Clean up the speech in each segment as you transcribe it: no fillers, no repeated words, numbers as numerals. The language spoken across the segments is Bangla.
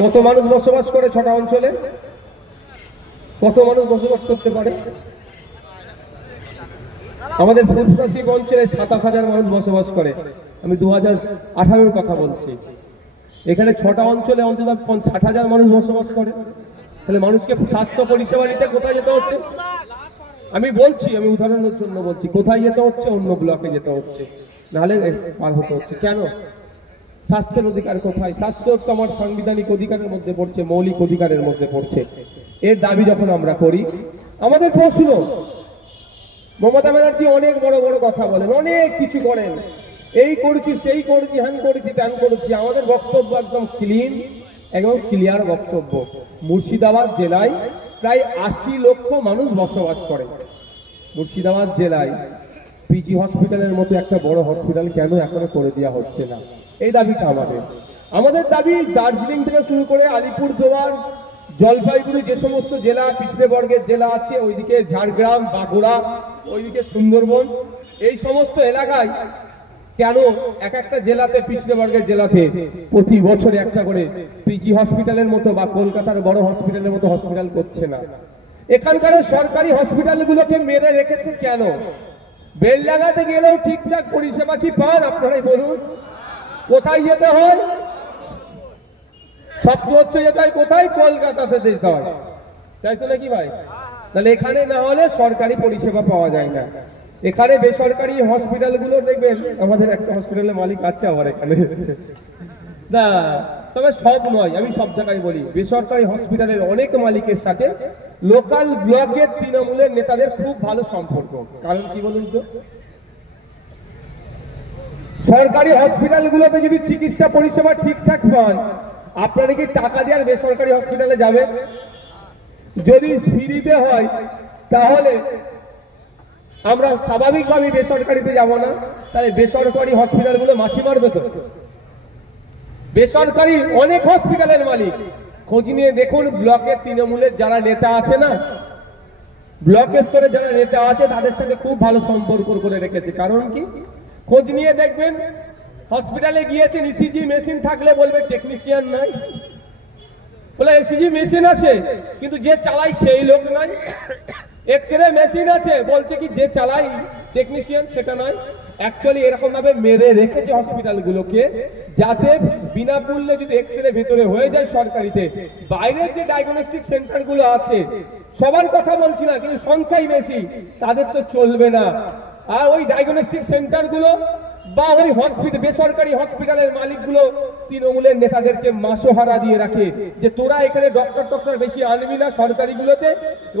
কত মানুষ বসবাস করে 6টা অঞ্চলে? কত মানুষ বসবাস করতে পারে? আমাদের ফুরফুরা অঞ্চলে 27,000 মানুষ বসবাস করে। আমি 2018-র কথা বলছি। এখানে 6টা অঞ্চলে অন্তত 60,000 মানুষ বসবাস করে। তাহলে মানুষকে স্বাস্থ্য পরিষেবা নিতে কোথায় যেতে হচ্ছে? আমি বলছি, আমি উদাহরণের জন্য বলছি, কোথায় যেতে হচ্ছে? অন্য ব্লকে যেতে হচ্ছে, নাহলে পার হতে হচ্ছে। কেন? স্বাস্থ্যের অধিকার কোথায়? স্বাস্থ্য তো আমার সাংবিধানিক অধিকারের মধ্যে পড়ছে, মৌলিক অধিকারের মধ্যে পড়ছে। এর দাবি যখন আমরা করি, আমাদের প্রশ্ন, মমতা ব্যানার্জি অনেক বড় বড় কথা বলেন, অনেক কিছু করেন, এই করেছি, সেই করেছি, হ্যান করেছি, ত্যান করেছি। আমাদের বক্তব্য একদম ক্লিন, একদম ক্লিয়ার বক্তব্য। মুর্শিদাবাদ জেলায় প্রায় 80 লক্ষ মানুষ বসবাস করে। মুর্শিদাবাদ জেলায় পিজি হসপিটালের মতো একটা বড় হসপিটাল কেন এখনো করে দেওয়া হচ্ছে না? এই দাবিটা আমাদের দাবি। দার্জিলিং থেকে শুরু করে আলিপুরদুয়ার, জলপাইগুড়ি, যে সমস্ত জেলা পিছড়ে বর্গের জেলা আছে, ওইদিকে ঝাড়গ্রাম, বাঁকুড়া, ওইদিকে সুন্দরবন, এই সমস্ত এলাকায় কেন এক একটা জেলাতে, পিছড়ে বর্গের জেলাতে প্রতি বছরে একটা করে পিজি হসপিটালের মতো বা কলকাতার বড় হসপিটালের মতো হসপিটাল করছে না? এখানকার সরকারি হসপিটালগুলোকে মেরে রেখেছে কেন? বেল লাগাতে গেলেও ঠিকঠাক পরিষেবা কি পান? আপনারাই বলুন। কোথায় যেতে হয়? সবচেয়ে হচ্ছে যেতে হয় কোথায়? কলকাতাতে যেতে হয়, তাই তো নাকি ভাই? তাহলে এখানে না হলে সরকারি পরিষেবা পাওয়া যায় না। এখানে বেসরকারি হসপিটালগুলো দেখবেন, আমাদের একটা হসপিটালের মালিক আছে আমার এখানে না, তবে সব নয়, আমি সব জায়গায় বলি, বেসরকারি হসপিটালের অনেক মালিকের সাথে লোকাল ব্লকের তৃণমূলের নেতাদের খুব ভালো সম্পর্ক। কারণ কি বলুন তো? সরকারি হসপিটালগুলোতে যদি চিকিৎসা পরিষেবা ঠিকঠাক পান, আপনারা কি টাকা দিয়ে আর বেসরকারি হসপিটালে যাবেন? যদি ফ্রিতে হয় তাহলে আমরা স্বাভাবিকভাবে বেসরকারিতে যাব না। তাহলে বেসরকারি হসপিটালগুলো মাছি মারবে তো। বেসরকারি অনেক হসপিটালের মালিক, খোঁজ নিয়ে দেখুন, ব্লকের তৃণমূলের যারা নেতা আছে না, ব্লক স্তরে যারা নেতা আছে, তাদের সাথে খুব ভালো সম্পর্ক করে রেখেছে। কারণ কি? খোঁজ নিয়ে দেখবেন, হসপিটালে গিয়েছেন, ইসিজি মেশিন থাকলে বলবে টেকনিশিয়ান নাই, বলে ইসিজি মেশিন আছে কিন্তু যে চালায় সেই লোক নাই। এক্সরে মেশিন আছে, বলছে কি যে চালায় টেকনিশিয়ান সেটা নয়। অ্যাকচুয়ালি এরকম ভাবে মেরে রেখেছে হসপিটালগুলোকে, যাতে বিনামূল্যে যদি এক্সরে ভেতরে হয়ে যায় সরকারিতে, বাইরের যে ডায়াগনস্টিক সেন্টারগুলো আছে, সবার কথা বলছি না, কিন্তু সংখ্যাই বেশি, তাদের তো চলবে না। আর ওই ডায়াগনস্টিক সেন্টারগুলো বা ওই হসপিটাল, বেসরকারি হসপিটালের মালিকগুলো তৃণমূলের নেতাদেরকে মাসোহারা দিয়ে রাখে যে তোরা এখানে ডক্টর বেশি আনবি না সরকারিগুলোতে,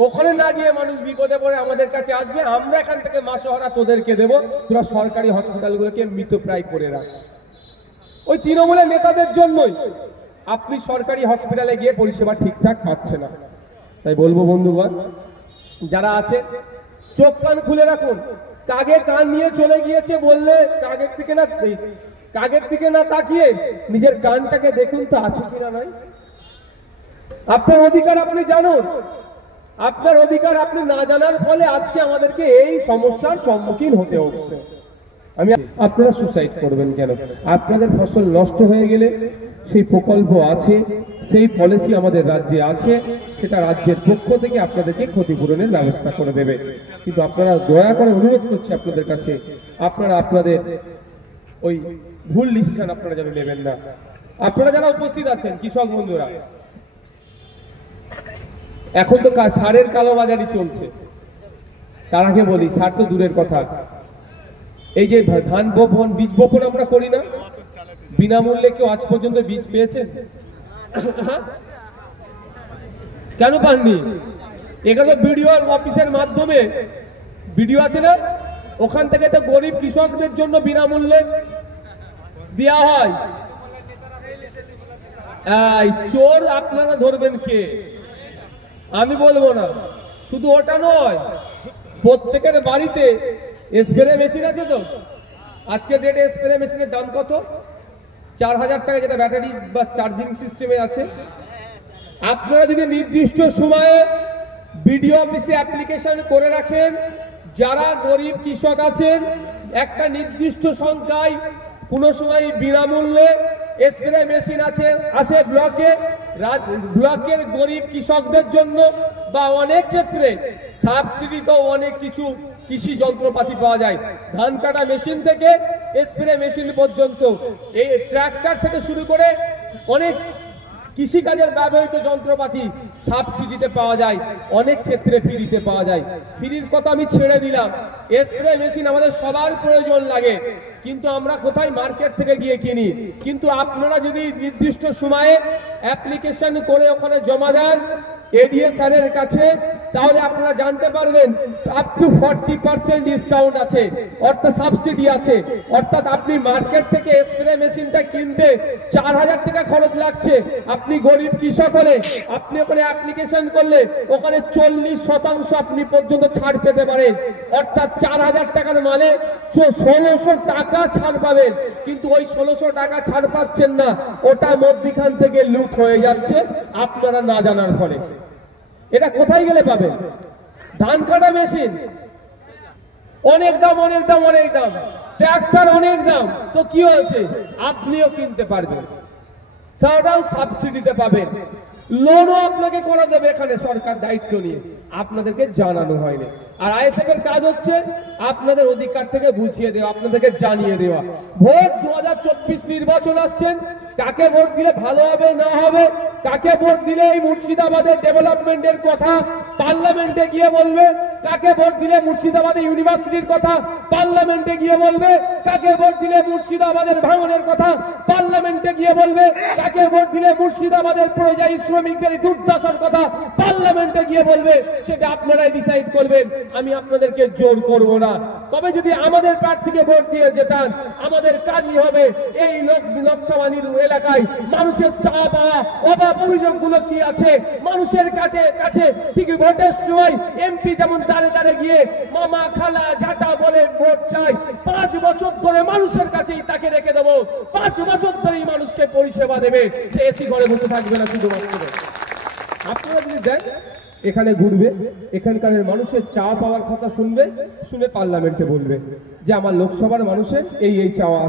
ওখানে না গিয়ে মানুষ বিপদে পড়ে আমাদের কাছে আসবে, আমরা এখান থেকে মাসোহারা তোদেরকে দেবো, তোরা সরকারি হসপিটালগুলোকে মৃতপ্রায় করে রাখ। ওই তৃণমূলের নেতাদের জন্যই আপনি সরকারি হসপিটালে গিয়ে পরিষেবা ঠিকঠাক পাচ্ছে না। তাই বলবো বন্ধুগণ, যারা আছে চোখ কান খুলে রাখুন। কাগে কান নিয়ে চলে গিয়েছে বললে কাগের দিকে না তাকিয়ে নিজের কানটাকে দেখুন তো আছে কিনা নাই। আপনার অধিকার আপনি জানুন, আপনার অধিকার আপনি না জানার ফলে আজকে আমাদেরকে এই সমস্যার সম্মুখীন হতে হচ্ছে। আপনারা সুসাইড করবেন কেন? আপনাদের ফসল নষ্ট হয়ে গেলে সেই প্রকল্প আছে, সেই পলিসি আমাদের রাজ্যে আছে, সেটা রাজ্যের পক্ষ থেকে আপনাদেরকে ক্ষতিপূরণের ব্যবস্থা করে দেবে। কিন্তু আপনারা দয়া করে অনুরোধ করছি আপনাদের কাছে, আপনারা আপনাদের ওই ভুল ডিসিশন আপনারা যেন নেবেন না। আপনারা যারা উপস্থিত আছেন কৃষক বন্ধুরা, এখন তো সারের কালোবাজারি চলছে। তার আগে বলি, সার তো দূরের কথা, এই যে ধান বপন, বীজ বপন আমরা করি না, বিনামূল্যে কেউ আজ পর্যন্ত বীজ পেয়েছেন? কেন পাননি? এখানে বিডিও অফিসের মাধ্যমে, বিডিও আছে না, ওখান থেকে তো গরিব কৃষকদের জন্য বিনামূল্যে দেওয়া হয়। চোর আপনারা ধরবেন কে? আমি বলবো না। শুধু ওটা নয়, প্রত্যেকের বাড়িতে স্প্রে মেশিন আছে তো। আজকের ডেটে স্প্রে মেশিনের দাম কত? 4,000 টাকা, যেটা ব্যাটারি বা চার্জিং সিস্টেমে আছে। আপনারা যদি নির্দিষ্ট সময়ে বিডিও অফিসে অ্যাপ্লিকেশন করে রাখেন, যারা গরিব কৃষক আছেন, একটা নির্দিষ্ট সংখ্যায় কোনো সময় বিনামূল্যে স্প্রে মেশিন আছে ব্লকের গরিব কৃষকদের জন্য, বা অনেক ক্ষেত্রে সাবসিডিতেও অনেক কিছু কৃষি যন্ত্রপাতি পাওয়া যায়। ধান কাটা মেশিন থেকে স্প্রে মেশিন পর্যন্ত, এই ট্রাক্টর থেকে শুরু করে অনেক কৃষিকাজের ব্যবহৃত যন্ত্রপাতি সাবসিডিতে পাওয়া যায়, অনেক ক্ষেত্রে ফ্রিতে পাওয়া যায়। ফ্রির কথা আমি ছেড়ে দিলাম, স্প্রে মেশিন আমাদের সবার প্রয়োজন লাগে, কিন্তু আমরা কোথায় মার্কেট থেকে গিয়ে কিনি। কিন্তু আপনারা যদি নির্দিষ্ট সময়ে অ্যাপ্লিকেশন করে ওখানে জমা দেন এডিএ স্যারের কাছে, তাহলে আপনারা জানতে পারবেন আপ টু 40% ডিসকাউন্ট আছে, অর্থাৎ সাবসিডি আছে। অর্থাৎ আপনি মার্কেট থেকে স্প্রে মেশিনটা কিনতে 4000 টাকা খরচ লাগছে, আপনি গরিব কৃষক হলে আপনি ওখানে অ্যাপ্লিকেশন করলে ওখানে 40% আপনি পর্যন্ত ছাড় পেতে পারেন। অর্থাৎ 4000 টাকার মালে 1600 টাকা ছাড় পাবেন। কিন্তু ওই 1600 টাকা ছাড় পাচ্ছেন না, ওটা মধ্যখান থেকে লুট হয়ে যাচ্ছে আপনারা না জানার ফলে। এটা কোথায় গেলে পাবেন? ধান কাটা মেশিন অনেক দাম, অনেক দাম, অনেক দাম, ট্রাক্টর অনেক দাম, তো কি হয়েছে? আপনিও কিনতে পারবেন, সেটাও সাবসিডিতে পাবেন, লোনও আপনাকে করে দেবে এখানে সরকার দায়িত্ব নিয়ে, আপনাদেরকে জানানো হয়নি। আর আইএসএফ এর কাজ হচ্ছে আপনাদের অধিকার থেকে বুঝিয়ে দেওয়া, আপনাদেরকে জানিয়ে দেওয়া। ভোট 2024 নির্বাচন আসছেন, কাকে ভোট দিলে ভালো হবে না হবে, কাকে ভোট দিলে এই মুর্শিদাবাদের ডেভেলপমেন্টের কথা পার্লামেন্টে গিয়ে বলবে, কাকে ভোট দিলে মুর্শিদাবাদের ইউনিভার্সিটির কথা পার্লামেন্টে গিয়ে বলবে, কাকে ভোট দিলে মুর্শিদাবাদের ভাঙনের কথা পার্লামেন্টে গিয়ে বলবে, কাকে ভোট দিলে মুর্শিদাবাদের পরিযায়ী শ্রমিকদের দুর্দশার কথা পার্লামেন্টে গিয়ে বলবে, সেটা আপনারাই ডিসাইড করবেন। আমি আপনাদেরকে জোর করব না। তবে যদি আমাদের প্রার্থীকে ভোট দিয়ে যেতাম, আমাদের কাজই হবে এই লোকসভা এলাকায় মানুষের চাওয়া পাওয়া অভাব অভিযোগগুলো কি আছে মানুষের কাছে ঠিক ভোটের সময় এমপি যেমন দাঁড়ে দাঁড়ে গিয়ে মামা খালা ঝাঁটা বলে ভোট চাই, 5 বছর ধরে মানুষের কাছেই তাকে রেখে দেবো, 5 বছর ধরেই মানুষকে পরিষেবা দেবে, সে এসি ঘরে বসে থাকবে না শুধুমাত্র। আপনারা যদি দেন এখানে ঘুরবে, এখানকার মানুষের চাওয়া পাওয়ার কথা শুনবে, শুনে পার্লামেন্টে বলবে যে আমার লোকসভার মানুষের এই চাওয়া আছে।